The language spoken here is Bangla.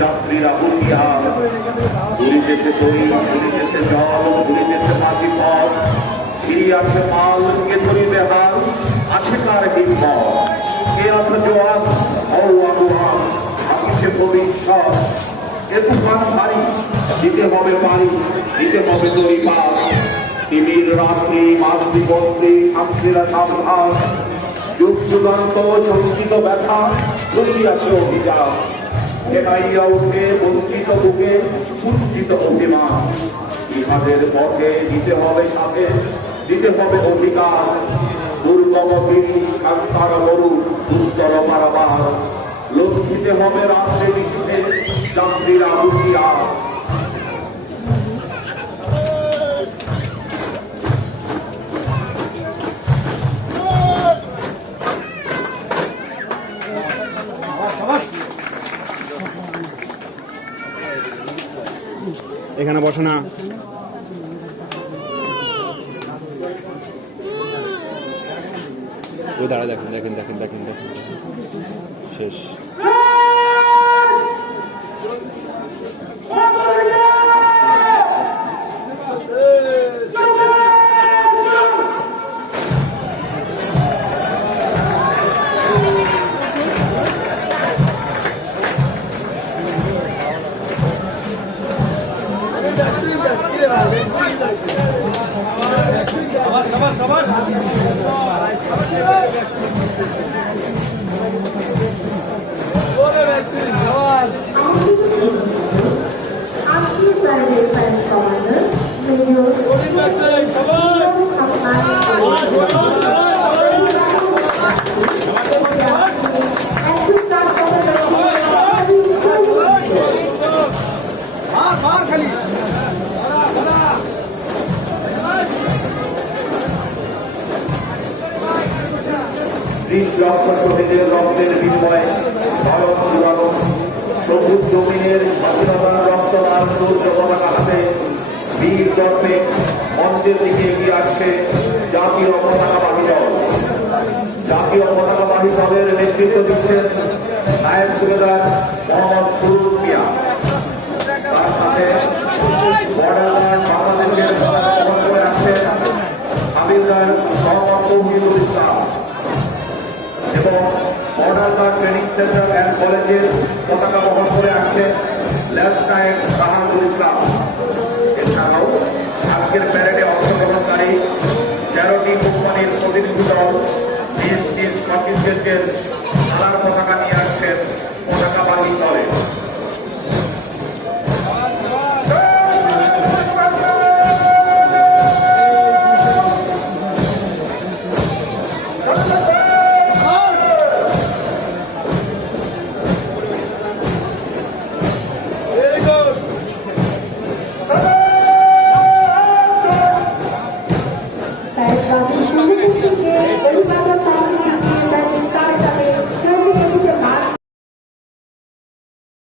যাত্রীরা হুঁশিয়ার, ঘুরিতেছে দই, ঘুরিতেছে জল, ঘুরিতেছে মাটি ফল, ফিরিয়ে আসে মাল, কে ধরিবে হাল, আছে কার হিম্মত, কে আছে জোয়ান, হও আগুয়ান, থাকিছে ভবিষ্যৎ, এ তুফান ভারী, দিতে হবে পারি, দিতে হবে দড়ি পাল, তিমির রাত্রি, মাতৃবন্দি, ছাত্রীরা সাবধান, যুগ যুগান্ত শঙ্কিত ব্যথা, লুকিয়াছে অভিযান, এটাইয়া উঠে বঞ্চিত বুকে কুঞ্চিত অভিমান, ইহাদের পথে দিতে হবে সাথে, দিতে হবে অধিকার, দুর্গম বিড়ি কান্তার মরু দুস্তর পারাবার, লোক দিতে হবে রাত্রে বিশুদ্ধে যাত্রীরা হুঁশিয়ার। এখানে বসে না, ওই দাঁড়া, দেখেন দেখেন দেখেন দেখেন দেখেন শেষ। রক্তের বিনিময়ে ভারত জুড়ানো সবুজ জমিনের স্বাধীনতার রক্তদান দুর্যোগতা হাতে বীর জন্মে মঞ্চের দিকে এগিয়ে আসছে জাতীয় পতাকাবাহী দল। জাতীয় পতাকাবাহী দলের নেতৃত্ব দিচ্ছেন নায়েব সুবেদার মোহাম্মদ সুরুজ মিয়া। তার সাথে বর্ডার গার্ড বাংলাদেশের পতাকা বহন করে আসছেন হাবিলদার মোহাম্মদ তৌহিদুল ইসলাম এবং border guard training centre and কলেজের পতাকা বহন করে আসছেন লেফটেন্যান্ট জাহাঙ্গুল ইসলাম। এছাড়াও আজকের প্যারেডে অংশগ্রহণকারী 13টি কোম্পানির প্রতিনিধি দল নিজ নিজ কন্টিনজেন্টের কালার পতাকা